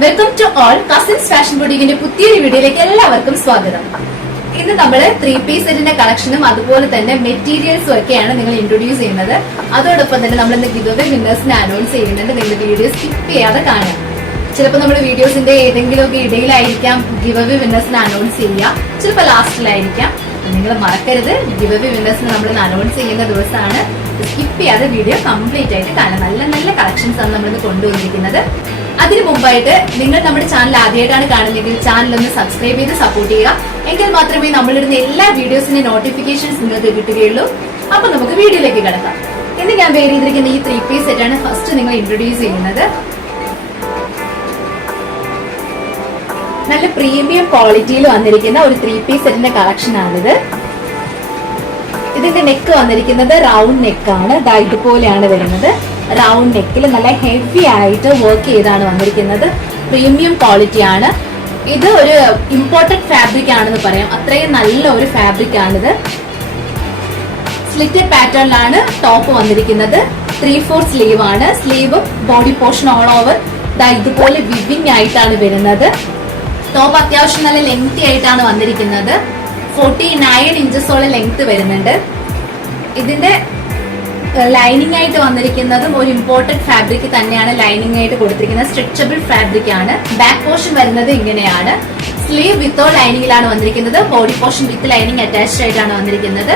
Welcome to all Cousins Fashion ബുട്ടീക്കിന്റെ പുതിയൊരു വീഡിയോയിലേക്ക് എല്ലാവർക്കും സ്വാഗതം. ഇന്ന് നമ്മൾ 3-piece സെറ്റിന്റെ കളക്ഷനും അതുപോലെ തന്നെ മെറ്റീരിയൽസും ഒക്കെയാണ് നിങ്ങൾ ഇൻട്രൊഡ്യൂസ് ചെയ്യുന്നത്. അതോടൊപ്പം തന്നെ നമ്മൾ ഇന്ന് ഗിവ് അവേ വിന്നേഴ്സിനെ അനൗൺസ് ചെയ്യുന്നുണ്ട്. നിങ്ങൾ വീഡിയോ സ്കിപ്പ് ചെയ്യാതെ കാണാം. ചിലപ്പോൾ നമ്മൾ വീഡിയോസിന്റെ ഏതെങ്കിലുമൊക്കെ ഇടയിലായിരിക്കാം ഗിവ് അവേ വിന്നേഴ്സിനെ അനൗൺസ് ചെയ്യുക, ചിലപ്പോൾ ലാസ്റ്റിലായിരിക്കാം. നിങ്ങൾ മറക്കരുത്, ഗിവ് അവേ വിന്നേഴ്സിനെ നമ്മൾ അനൗൺസ് ചെയ്യുന്ന ദിവസമാണ്. സ്കിപ്പ് ചെയ്യാതെ വീഡിയോ കംപ്ലീറ്റ് ആയിട്ട് കാണാം. നല്ല നല്ല കളക്ഷൻസ് ആണ് നമ്മളിന്ന് കൊണ്ടുവന്നിരിക്കുന്നത്. അതിനു മുമ്പായിട്ട് നിങ്ങൾ നമ്മുടെ ചാനൽ ആദ്യമായിട്ടാണ് കാണുന്നതെങ്കിൽ ചാനൽ ഒന്ന് സബ്സ്ക്രൈബ് ചെയ്ത് സപ്പോർട്ട് ചെയ്യുക. എങ്കിൽ മാത്രമേ നമ്മളിടുന്ന എല്ലാ വീഡിയോസിന്റെ നോട്ടിഫിക്കേഷൻസ് നിങ്ങൾക്ക് കിട്ടുകയുള്ളൂ. അപ്പൊ നമുക്ക് വീഡിയോയിലേക്ക് കിടക്കാം. ഇന്ന് ഞാൻ വെയർ ചെയ്തിരിക്കുന്ന ഈ 3-piece സെറ്റാണ് ഫസ്റ്റ് നിങ്ങൾ ഇൻട്രൊഡ്യൂസ് ചെയ്യുന്നത്. നല്ല പ്രീമിയം ക്വാളിറ്റിയിൽ വന്നിരിക്കുന്ന ഒരു 3-piece സെറ്റിന്റെ കളക്ഷൻ ആണിത്. ഇതിന്റെ നെക്ക് വന്നിരിക്കുന്നത് റൗണ്ട് നെക്കാണ്. ഇതുപോലെയാണ് വരുന്നത്. റൗണ്ട് നെക്കിൽ നല്ല ഹെവി ആയിട്ട് വർക്ക് ചെയ്താണ് വന്നിരിക്കുന്നത്. പ്രീമിയം ക്വാളിറ്റി ആണ്. ഇത് ഒരു ഇമ്പോർട്ടന്റ് ഫാബ്രിക് ആണെന്ന് പറയാം. അത്രയും നല്ല ഒരു ഫാബ്രിക് ആണിത്. സ്ലിറ്റഡ് പാറ്റേണിലാണ് ടോപ്പ് വന്നിരിക്കുന്നത്. 3/4 സ്ലീവ് ആണ്. സ്ലീവും ബോഡി പോർഷൻ ഓൾ ഓവർ ഇതുപോലെ വിവിങ് ആയിട്ടാണ് വരുന്നത്. ടോപ്പ് അത്യാവശ്യം നല്ല ലെങ്തി ആയിട്ടാണ് വന്നിരിക്കുന്നത്. 49 ഇഞ്ചസോളം ലെങ്ത് വരുന്നുണ്ട്. ഇതിന്റെ ലൈനിങ് ആയിട്ട് വന്നിരിക്കുന്നതും ഒരു ഇമ്പോർട്ടന്റ് ഫാബ്രിക് തന്നെയാണ്. ലൈനിങ് ആയിട്ട് കൊടുത്തിരിക്കുന്നത് സ്ട്രെച്ചബിൾ ഫാബ്രിക് ആണ്. ബാക്ക് പോർഷൻ വരുന്നത് ഇങ്ങനെയാണ്. സ്ലീവ് വിത്തോ ലൈനിങ്ങിലാണ് വന്നിരിക്കുന്നത്. Body portion with lining attached ആയിട്ടാണ് വന്നിരിക്കുന്നത്.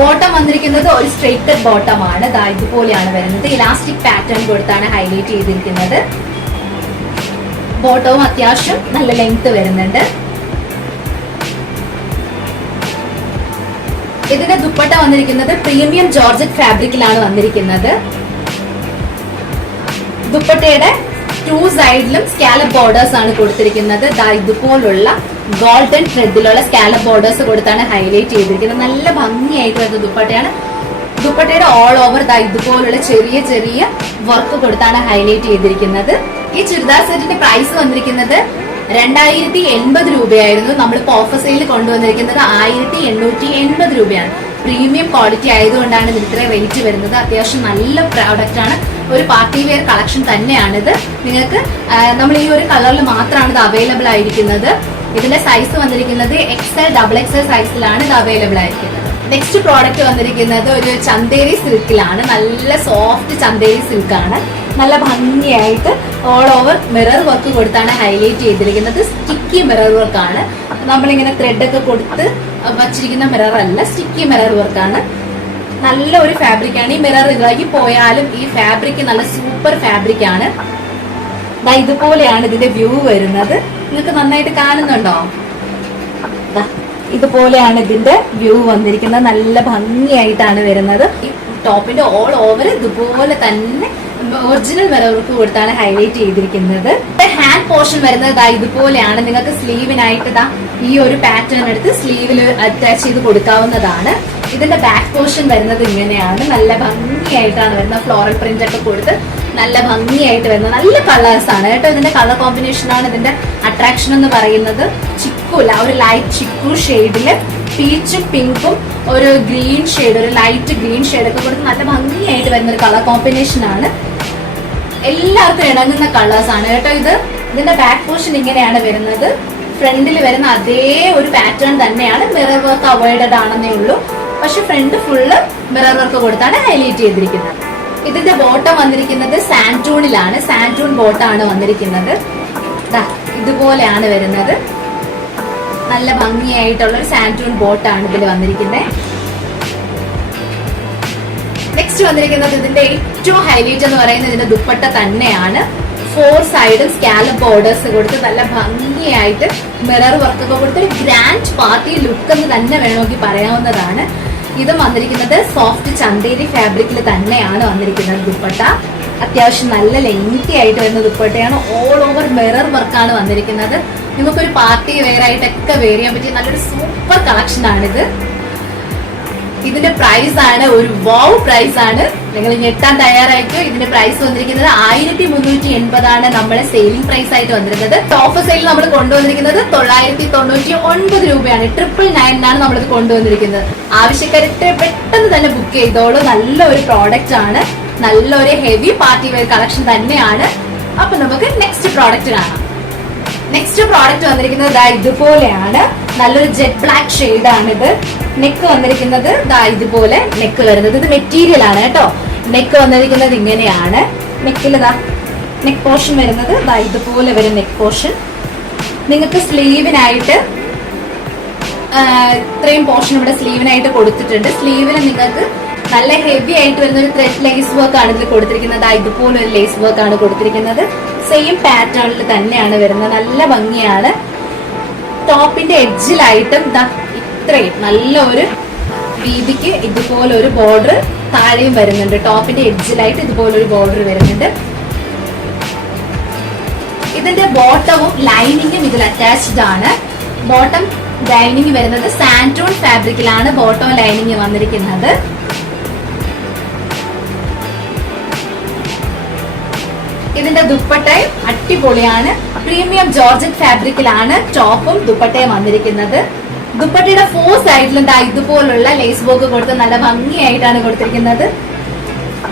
ബോട്ടം വന്നിരിക്കുന്നത് ഒരു സ്ട്രെയിറ്റഡ് ബോട്ടം ആണ്. ഇതുപോലെയാണ് വരുന്നത്. ഇലാസ്റ്റിക് പാറ്റേൺ കൊടുത്താണ് ഹൈലൈറ്റ് ചെയ്തിരിക്കുന്നത്. ബോട്ടവും അത്യാവശ്യം നല്ല ലെങ്ത് വരുന്നുണ്ട്. ഇതിന്റെ ദുപ്പട്ട വന്നിരിക്കുന്നത് പ്രീമിയം ജോർജറ്റ് ഫാബ്രിക്കിലാണ് വന്നിരിക്കുന്നത്. ദുപ്പട്ടയുടെ 2 സൈഡിലും സ്കാലപ്പ് ബോർഡേഴ്സ് ആണ് കൊടുത്തിരിക്കുന്നത്. ഇതുപോലുള്ള ഗോൾഡൻ ത്രെഡിലുള്ള സ്കാലപ്പ് ബോർഡേഴ്സ് കൊടുത്താണ് ഹൈലൈറ്റ് ചെയ്തിരിക്കുന്നത്. നല്ല ഭംഗിയായിട്ട് വരുന്ന ദുപ്പട്ടയാണ്. ദുപ്പട്ടയുടെ ഓൾ ഓവർ ഇതുപോലുള്ള ചെറിയ ചെറിയ വർക്ക് കൊടുത്താണ് ഹൈലൈറ്റ് ചെയ്തിരിക്കുന്നത്. ഈ ചുരിദാർ സെറ്റിന്റെ പ്രൈസ് വന്നിരിക്കുന്നത് 2080 രൂപയായിരുന്നു. നമ്മളിപ്പോ ഓഫർ സെയിൽ കൊണ്ടുവന്നിരിക്കുന്നത് 1880 രൂപയാണ്. പ്രീമിയം ക്വാളിറ്റി ആയതുകൊണ്ടാണ് ഇതിന് ഇത്ര റേറ്റ് വരുന്നത്. അത്യാവശ്യം നല്ല പ്രോഡക്റ്റ് ആണ്. ഒരു പാർട്ടി വെയർ കളക്ഷൻ തന്നെയാണിത്. നിങ്ങൾക്ക് നമ്മൾ ഈ ഒരു കളറിൽ മാത്രമാണ് ഇത് അവൈലബിൾ ആയിരിക്കുന്നത്. ഇതിന്റെ സൈസ് വന്നിരിക്കുന്നത് XL, XXL സൈസിലാണ് ഇത് അവൈലബിൾ ആയിരിക്കുന്നത്. നെക്സ്റ്റ് പ്രോഡക്റ്റ് വന്നിരിക്കുന്നത് ഒരു ചന്തേരി സിൽക്കിലാണ്. നല്ല സോഫ്റ്റ് ചന്തേരി സിൽക്കാണ്. നല്ല ഭംഗിയായിട്ട് ഓൾ ഓവർ മിറർ വർക്ക് കൊടുത്താണ് ഹൈലൈറ്റ് ചെയ്തിരിക്കുന്നത്. സ്റ്റിക്കി മിറർ വർക്ക് ആണ്. നമ്മളിങ്ങനെ ത്രെഡ് ഒക്കെ കൊടുത്ത് വച്ചിരിക്കുന്ന മിറർ അല്ല, സ്റ്റിക്കി മിറർ വർക്ക് ആണ്. നല്ല ഒരു ഫാബ്രിക് ആണ്. ഈ മിറർ ഇളകി പോയാലും ഈ ഫാബ്രിക് നല്ല സൂപ്പർ ഫാബ്രിക് ആണ്. ഇതുപോലെയാണ് ഇതിന്റെ വ്യൂ വരുന്നത്. നിങ്ങൾക്ക് നന്നായിട്ട് കാണുന്നുണ്ടോ? ഇതുപോലെയാണ് ഇതിന്റെ വ്യൂ വന്നിരിക്കുന്നത്. നല്ല ഭംഗിയായിട്ടാണ് വരുന്നത്. ഈ ടോപ്പിന്റെ ഓൾ ഓവർ ഇതുപോലെ തന്നെ ഒറിജിനൽ മിറർ വർക്ക് കൊടുത്താണ് ഹൈലൈറ്റ് ചെയ്തിരിക്കുന്നത്. ഹാൻഡ് പോർഷൻ വരുന്നത് ഇതുപോലെയാണ്. നിങ്ങൾക്ക് സ്ലീവിനായിട്ട് ഈ ഒരു പാറ്റേൺ എടുത്ത് സ്ലീവിൽ അറ്റാച്ച് ചെയ്ത് കൊടുക്കാവുന്നതാണ്. ഇതിന്റെ ബാക്ക് പോർഷൻ വരുന്നത് ഇങ്ങനെയാണ്. നല്ല ഭംഗിയായിട്ടാണ് വരുന്നത്. ഫ്ലോറൽ പ്രിന്റ് ഒക്കെ കൊടുത്ത് നല്ല ഭംഗിയായിട്ട് വരുന്നത്. നല്ല കളേഴ്സ് ആണ് കേട്ടോ. ഇതിന്റെ കളർ കോമ്പിനേഷൻ ആണ് ഇതിന്റെ അട്രാക്ഷൻ എന്ന് പറയുന്നത്. ചിക്കുല ഒരു ലൈറ്റ് ചിക്കു ഷെയ്ഡില് പീച്ചും പിങ്കും ഒരു ഗ്രീൻ ഷെയ്ഡ്, ഒരു ലൈറ്റ് ഗ്രീൻ ഷെയ്ഡ് ഒക്കെ കൊടുത്ത് നല്ല ഭംഗിയായിട്ട് വരുന്ന ഒരു കളർ കോമ്പിനേഷൻ ആണ്. എല്ലാവർക്കും ഇണങ്ങുന്ന കളേഴ്സ് ആണ് കേട്ടോ ഇത്. ഇതിന്റെ ബാക്ക് പോർഷൻ ഇങ്ങനെയാണ് വരുന്നത്. ഫ്രണ്ടിൽ വരുന്ന അതേ ഒരു പാറ്റേൺ തന്നെയാണ്. മിറർ വർക്ക് അവോയ്ഡഡ് ആണെന്നേ ഉള്ളൂ. പക്ഷെ ഫ്രണ്ട് ഫുള്ള് മിറർ വർക്ക് കൊടുത്താണ് ഹൈലൈറ്റ് ചെയ്തിരിക്കുന്നത്. ഇതിന്റെ ബോട്ടം വന്നിരിക്കുന്നത് സാൻറ്റൂണിലാണ്. സാൻറ്റൂൺ ബോട്ടാണ് വന്നിരിക്കുന്നത്. ഇതുപോലെയാണ് വരുന്നത്. നല്ല ഭംഗിയായിട്ടുള്ള ഒരു സാൻറ്റൂൺ ബോട്ടാണ് ഇതിൽ വന്നിരിക്കുന്നത്. നെക്സ്റ്റ് വന്നിരിക്കുന്നത് ഇതിന്റെ ഏറ്റവും ഹൈലൈറ്റ് എന്ന് പറയുന്നത് ഇതിന്റെ ദുപ്പട്ട തന്നെയാണ്. 4 സൈഡും സ്കാലപ്പ് ബോർഡേഴ്സ് കൊടുത്ത് നല്ല ഭംഗിയായിട്ട് മിറർ വർക്ക് ഒക്കെ കൊടുത്ത് ഒരു ഗ്രാൻഡ് പാർട്ടി ലുക്ക് എന്ന് തന്നെ വേണമെങ്കിൽ പറയാവുന്നതാണ്. ഇതും വന്നിരിക്കുന്നത് സോഫ്റ്റ് ചന്തേരി ഫാബ്രിക്കിൽ തന്നെയാണ് വന്നിരിക്കുന്നത്. ദുപ്പട്ട അത്യാവശ്യം നല്ല ലെങ്തി ആയിട്ട് വരുന്ന ദുപ്പട്ടയാണ്. ഓൾ ഓവർ മിറർ വർക്കാണ് വന്നിരിക്കുന്നത്. നിങ്ങൾക്കൊരു പാർട്ടി വെയർ ആയിട്ടൊക്കെ വെയർ ചെയ്യാൻ പറ്റിയ നല്ലൊരു സൂപ്പർ കളക്ഷൻ ആണിത്. ഇതിന്റെ പ്രൈസ് ആണ് ഒരു വൗ പ്രൈസ് ആണ്. നിങ്ങൾ ഞെട്ടാൻ തയ്യാറായിരിക്കും. ഇതിന്റെ പ്രൈസ് വന്നിരിക്കുന്നത് 1380 ആണ് നമ്മുടെ സെയിലിംഗ് പ്രൈസ് ആയിട്ട് വന്നിരുന്നത്. ഓഫർ സെയിൽ നമ്മൾ കൊണ്ടുവന്നിരിക്കുന്നത് 999 രൂപയാണ്. 999 നമ്മളിത് കൊണ്ടുവന്നിരിക്കുന്നത്. ആവശ്യക്കാർക്ക് പെട്ടെന്ന് തന്നെ ബുക്ക് ചെയ്തോളൂ. നല്ല ഒരു പ്രോഡക്റ്റ് ആണ്. നല്ലൊരു ഹെവി പാർട്ടി വെയർ കളക്ഷൻ തന്നെയാണ്. അപ്പൊ നമുക്ക് നെക്സ്റ്റ് പ്രോഡക്റ്റ് കാണാം. നെക്സ്റ്റ് പ്രോഡക്റ്റ് വന്നിരിക്കുന്നത് ഇതുപോലെയാണ്. നല്ലൊരു ജെറ്റ് ബ്ലാക്ക് ഷെയ്ഡ് ആണിത്. നെക്ക് വന്നിരിക്കുന്നത് ഇതുപോലെ നെക്ക് വരുന്നത്. ഇത് മെറ്റീരിയൽ ആണ് കേട്ടോ. നെക്ക് വന്നിരിക്കുന്നത് ഇങ്ങനെയാണ്. നെക്കിൽ നെക്ക് പോർഷൻ വരുന്നത് ഇതുപോലെ വരും നെക്ക് പോർഷൻ. നിങ്ങൾക്ക് സ്ലീവിനായിട്ട് ഇത്രയും പോർഷൻ ഇവിടെ സ്ലീവിനായിട്ട് കൊടുത്തിട്ടുണ്ട്. സ്ലീവിന് നിങ്ങൾക്ക് നല്ല ഹെവി ആയിട്ട് വരുന്ന ഒരു ത്രെഡ് ലേസ് വർക്ക് ആണ് ഇതിൽ കൊടുത്തിരിക്കുന്നത്. ഇതുപോലെ ഒരു ലേസ് വർക്ക് ആണ് കൊടുത്തിരിക്കുന്നത്. സെയിം പാറ്റേണിൽ തന്നെയാണ് വരുന്നത്. നല്ല ഭംഗിയാണ്. ടോപ്പിന്റെ എഡ്ജിലായിട്ടും ഇത്രയും നല്ല ഒരു വീതിക്ക് ഇതുപോലെ ഒരു ബോർഡർ താഴെയും വരുന്നുണ്ട്. ടോപ്പിന്റെ എഡ്ജിലായിട്ട് ഇതുപോലെ ഒരു ബോർഡർ വരുന്നുണ്ട്. ഇതിന്റെ ബോട്ടവും ലൈനിങ്ങും ഇതിൽ അറ്റാച്ച്ഡ് ആണ്. ബോട്ടം ലൈനിങ് വരുന്നത് സാൻറ്റൂൺ ഫാബ്രിക്കിലാണ് ബോട്ടം ലൈനിങ് വന്നിരിക്കുന്നത്. ഇതിന്റെ ദുപ്പട്ടയും അടിപൊളിയാണ്. പ്രീമിയം ജോർജറ്റ് ഫാബ്രിക്കിലാണ് ടോപ്പും ദുപ്പട്ടയും വന്നിരിക്കുന്നത്. ദുപ്പട്ടയുടെ 4 സൈഡിലും ഇതുപോലുള്ള ലേസ് വർക്ക് കൊടുത്ത് നല്ല ഭംഗിയായിട്ടാണ് കൊടുത്തിരിക്കുന്നത്.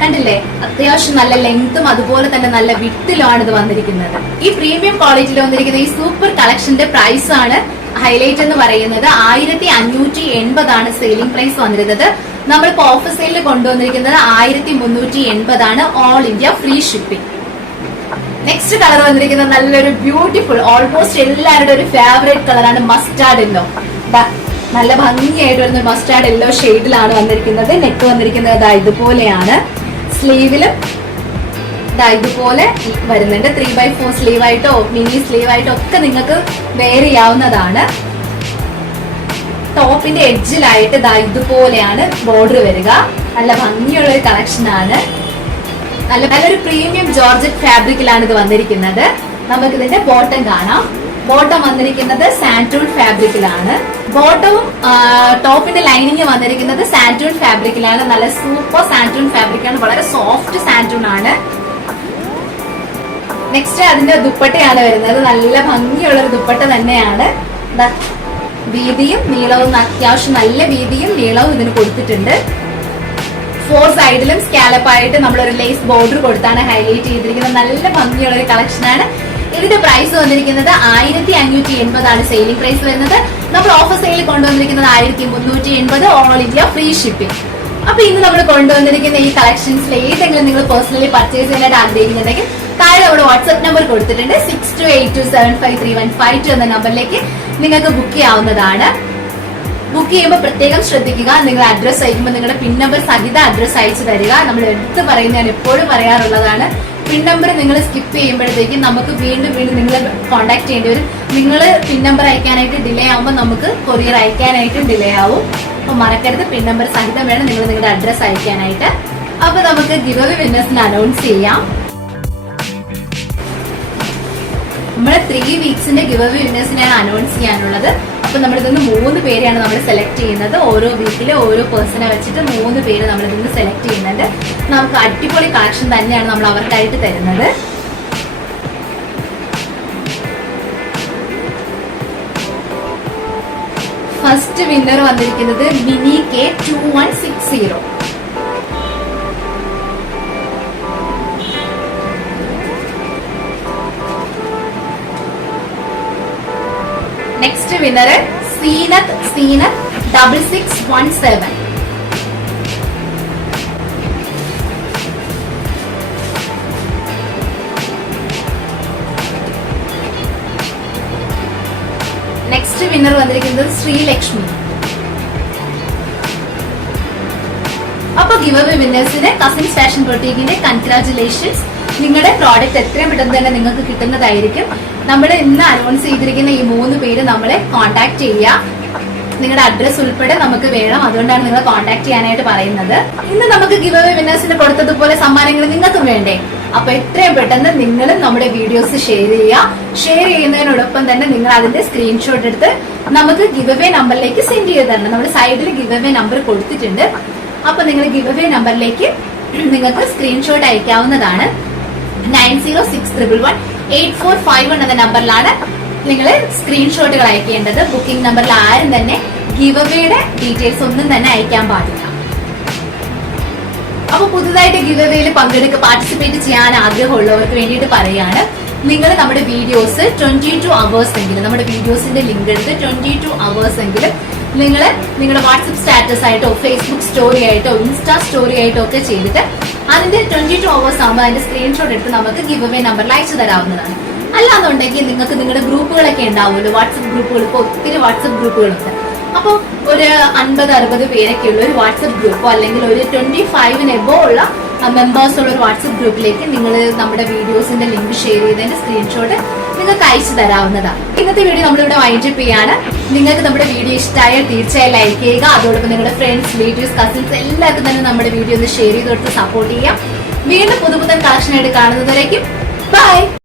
കണ്ടില്ലേ, അത്യാവശ്യം നല്ല ലെങ്തും അതുപോലെ തന്നെ നല്ല വിട്ടിലുമാണ് ഇത് വന്നിരിക്കുന്നത്. ഈ പ്രീമിയം ക്വാളിറ്റിയിൽ വന്നിരിക്കുന്ന ഈ സൂപ്പർ കളക്ഷന്റെ പ്രൈസ് ആണ് ഹൈലൈറ്റ് എന്ന് പറയുന്നത്. 1580 ആണ് സെയിലിംഗ് പ്രൈസ് വന്നിരുന്നത്. നമ്മളിപ്പോ ഓഫർ സെയിലിൽ കൊണ്ടുവന്നിരിക്കുന്നത് 1380 ആണ്. All India free shipping. Next colour വന്നിരിക്കുന്നത് നല്ലൊരു ബ്യൂട്ടിഫുൾ, ഓൾമോസ്റ്റ് എല്ലാവരുടെ ഒരു ഫേവറേറ്റ് കളറാണ് മസ്റ്റാർഡ് യെല്ലോ. നല്ല ഭംഗിയായിട്ട് വരുന്ന മസ്റ്റാർഡ് യെല്ലോ ഷെയ്ഡിലാണ് വന്നിരിക്കുന്നത്. നെക്ക് വന്നിരിക്കുന്നത് ഇതുപോലെയാണ്. സ്ലീവിലും ഇതുപോലെ വരുന്നുണ്ട്. 3/4 സ്ലീവ് ആയിട്ടോ മിനി സ്ലീവ് ആയിട്ടോ ഒക്കെ നിങ്ങൾക്ക് വെയർ ചെയ്യാവുന്നതാണ്. ടോപ്പിന്റെ എഡ്ജിലായിട്ട് ഇതുപോലെയാണ് ബോർഡർ വരിക. നല്ല ഭംഗിയുള്ള ഒരു കളക്ഷൻ ആണ്. നല്ലൊരു പ്രീമിയം ജോർജറ്റ് ഫാബ്രിക്കിലാണ് ഇത് വന്നിരിക്കുന്നത്. നമുക്ക് ഇതിന്റെ ബോട്ടം കാണാം. ബോട്ടം വന്നിരിക്കുന്നത് സാൻറ്റൂൺ ഫാബ്രിക്കിലാണ്. ബോട്ടവും ടോപ്പിന്റെ ലൈനിങ് വന്നിരിക്കുന്നത് സാൻറ്റൂൺ ഫാബ്രിക്കിലാണ്. നല്ല സൂപ്പർ സാൻറ്റൂൺ ഫാബ്രിക്കാണ്. വളരെ സോഫ്റ്റ് സാൻറ്റൂൺ ആണ്. നെക്സ്റ്റ് അതിന്റെ ദുപ്പട്ടയാണ് വരുന്നത്. നല്ല ഭംഗിയുള്ള ഒരു ദുപ്പട്ട തന്നെയാണ്. വീതിയും നീളവും അത്യാവശ്യം നല്ല വീതിയും നീളവും ഇതിന് കൊടുത്തിട്ടുണ്ട്. 4 സൈഡിലും സ്കാലപ്പ് ആയിട്ട് നമ്മളൊരു ലേസ് ബോർഡർ കൊടുത്താണ് ഹൈലൈറ്റ് ചെയ്തിരിക്കുന്നത്. നല്ല ഭംഗിയുള്ള ഒരു കളക്ഷൻ ആണ്. ഇതിന്റെ പ്രൈസ് വന്നിരിക്കുന്നത് 1580 ആണ് സെയിലിംഗ് പ്രൈസ് വരുന്നത്. നമ്മൾ ഓഫർ സെയിലിൽ കൊണ്ടുവന്നിരിക്കുന്നത് 1380, ഓൾ ഇന്ത്യ ഫ്രീ ഷിപ്പിംഗ്. അപ്പൊ ഇന്ന് നമ്മൾ കൊണ്ടുവന്നിരിക്കുന്ന ഈ കളക്ഷൻസിൽ ഏതെങ്കിലും നിങ്ങൾ പേഴ്സണലി പർച്ചേസ് ചെയ്യാനായിട്ട് ആഗ്രഹിക്കുന്നുണ്ടെങ്കിൽ താഴെ നമ്മുടെ വാട്സ്ആപ്പ് നമ്പർ കൊടുത്തിട്ടുണ്ട്. 6282753152 എന്ന നമ്പറിലേക്ക് നിങ്ങൾക്ക് ബുക്ക് ചെയ്യാവുന്നതാണ്. ബുക്ക് ചെയ്യുമ്പോൾ പ്രത്യേകം ശ്രദ്ധിക്കുക. നിങ്ങൾ അഡ്രസ് അയക്കുമ്പോൾ നിങ്ങളുടെ പിൻ നമ്പർ സഹിത അഡ്രസ് അയച്ചു തരിക. നമ്മൾ എടുത്ത് പറയുന്നത് ഞാൻ എപ്പോഴും പറയാറുള്ളതാണ്. പിൻ നമ്പർ നിങ്ങൾ സ്കിപ്പ് ചെയ്യുമ്പോഴത്തേക്കും നമുക്ക് വീണ്ടും നിങ്ങളെ കോൺടാക്ട് ചെയ്യേണ്ടി വരും. നിങ്ങൾ പിൻ നമ്പർ അയക്കാനായിട്ട് ഡിലേ ആവുമ്പോൾ നമുക്ക് കൊറിയർ അയക്കാനായിട്ടും ഡിലേ ആവും. അപ്പൊ മറക്കരുത്, പിൻ നമ്പർ സഹിതം വേണം നിങ്ങൾ നിങ്ങളുടെ അഡ്രസ് അയക്കാനായിട്ട്. അപ്പൊ നമുക്ക് ഗിവ് അവേ വിന്നേഴ്സിനെ അനൗൺസ് ചെയ്യാം. നമ്മള് 3 വീക്സിന്റെ ഗിവ് അവേ വിന്നേഴ്സിനെയാണ് അനൗൺസ് ചെയ്യാനുള്ളത്. അപ്പൊ നമ്മളിതൊന്ന് 3 പേരെയാണ് നമ്മൾ സെലക്ട് ചെയ്യുന്നത്. ഓരോ വീക്കിലെ ഓരോ പേഴ്സണെ വെച്ചിട്ട് 3 പേര് നമ്മളിതൊന്ന് സെലക്ട് ചെയ്യുന്നുണ്ട്. നമുക്ക് അടിപൊളി കളക്ഷൻ തന്നെയാണ് നമ്മൾ അവർക്കായിട്ട് തരുന്നത്. ഫസ്റ്റ് വിന്നർ വന്നിരിക്കുന്നത് Mini K 2160. Next winner Zeenath 6617. Next winner വന്നിരിക്കുന്നത് ശ്രീലക്ഷ്മി. അപ്പൊ ഗിവ് അവേ വിന്നേഴ്സിന് കസിൻസ് ഫാഷൻ ബൊട്ടീക്കിന്റെ കൺഗ്രാറ്റുലേഷൻസ്. നിങ്ങളുടെ പ്രോഡക്റ്റ് എത്രയും പെട്ടെന്ന് തന്നെ നിങ്ങൾക്ക് കിട്ടുന്നതായിരിക്കും. നമ്മൾ ഇന്ന് അനൗൺസ് ചെയ്തിരിക്കുന്ന ഈ 3 പേര് നമ്മളെ കോൺടാക്ട് ചെയ്യുക. നിങ്ങളുടെ അഡ്രസ് ഉൾപ്പെടെ നമുക്ക് വേണം. അതുകൊണ്ടാണ് നിങ്ങളെ കോൺടാക്ട് ചെയ്യാനായിട്ട് പറയുന്നത്. ഇന്ന് നമുക്ക് ഗിവ് അവേ വിന്നേഴ്സിന് കൊടുത്തതുപോലെ സമ്മാനങ്ങൾ നിങ്ങൾക്കും വേണ്ടേ? അപ്പൊ എത്രയും പെട്ടെന്ന് നിങ്ങളും നമ്മുടെ വീഡിയോസ് ഷെയർ ചെയ്യുക. ഷെയർ ചെയ്യുന്നതിനോടൊപ്പം തന്നെ നിങ്ങൾ അതിന്റെ സ്ക്രീൻഷോട്ട് എടുത്ത് നമുക്ക് ഗിവ് അവേ നമ്പറിലേക്ക് സെൻഡ് ചെയ്ത് തരണം. നമ്മൾ സൈഡിൽ ഗിവ് അവേ നമ്പർ കൊടുത്തിട്ടുണ്ട്. അപ്പൊ നിങ്ങൾ ഗിവ് അവേ നമ്പറിലേക്ക് നിങ്ങൾക്ക് സ്ക്രീൻഷോട്ട് അയക്കാവുന്നതാണ്. 9061118451 എന്ന നമ്പറിലാണ് നിങ്ങൾ സ്ക്രീൻഷോട്ടുകൾ അയക്കേണ്ടത്. ബുക്കിംഗ് നമ്പറിൽ ആരും തന്നെ ഗിവ് അവേയുടെ ഡീറ്റെയിൽസ് ഒന്നും തന്നെ അയക്കാൻ പാടില്ല. അപ്പൊ പുതുതായിട്ട് ഗിവ് അവേയിൽ പാർട്ടിസിപ്പേറ്റ് ചെയ്യാൻ ആഗ്രഹമുള്ളവർക്ക് വേണ്ടിയിട്ട് പറയാണ്, നിങ്ങൾ നമ്മുടെ വീഡിയോസ് 22 hours എങ്കിലും, നമ്മുടെ വീഡിയോസിന്റെ ലിങ്ക് എടുത്ത് 22 hours എങ്കിലും നിങ്ങൾ നിങ്ങളുടെ വാട്സപ്പ് സ്റ്റാറ്റസ് ആയിട്ടോ ഫേസ്ബുക്ക് സ്റ്റോറി ആയിട്ടോ ഇൻസ്റ്റാ സ്റ്റോറി ആയിട്ടോ ഒക്കെ ചെയ്തിട്ട് അതിന്റെ 22 hours ആകുമ്പോൾ അതിന്റെ സ്ക്രീൻഷോട്ട് എടുത്ത് നമുക്ക് ഗിവ് അവേ നമ്പറിൽ അയച്ചു തരാവുന്നതാണ്. അല്ലാന്നുണ്ടെങ്കിൽ നിങ്ങൾക്ക് നിങ്ങളുടെ ഗ്രൂപ്പുകളൊക്കെ ഉണ്ടാവുമല്ലോ, വാട്സപ്പ് ഗ്രൂപ്പുകൾ. ഇപ്പോൾ ഒത്തിരി വാട്സപ്പ് ഗ്രൂപ്പുകളുണ്ട്. അപ്പോൾ ഒരു 50-60 പേരൊക്കെ ഉള്ള ഒരു വാട്സപ്പ് ഗ്രൂപ്പോ അല്ലെങ്കിൽ ഒരു 25 എബോ ഉള്ള മെമ്പേഴ്സ് ഉള്ള ഒരു വാട്സപ്പ് ഗ്രൂപ്പിലേക്ക് നിങ്ങൾ നമ്മുടെ വീഡിയോസിന്റെ ലിങ്ക് ഷെയർ ചെയ്തതിന്റെ സ്ക്രീൻഷോട്ട് നിങ്ങൾക്ക് അയച്ചു തരാവുന്നതാണ്. ഇന്നത്തെ വീഡിയോ നമ്മളിവിടെ വൈൻഡപ്പ് ചെയ്യാണ്. നിങ്ങൾക്ക് നമ്മുടെ വീഡിയോ ഇഷ്ടമായാൽ തീർച്ചയായും ലൈക്ക് ചെയ്യുക. അതോടൊപ്പം നിങ്ങളുടെ ഫ്രണ്ട്സ്, റിലേറ്റീവ്സ്, കസിൻസ് എല്ലാവർക്കും തന്നെ നമ്മുടെ വീഡിയോ ഒന്ന് ഷെയർ ചെയ്ത് കൊടുത്ത് സപ്പോർട്ട് ചെയ്യാം. വീണ്ടും പുതുപുത്തൻ കളക്ഷൻ ആയിട്ട് കാണുന്നതിലേക്കും ബൈ.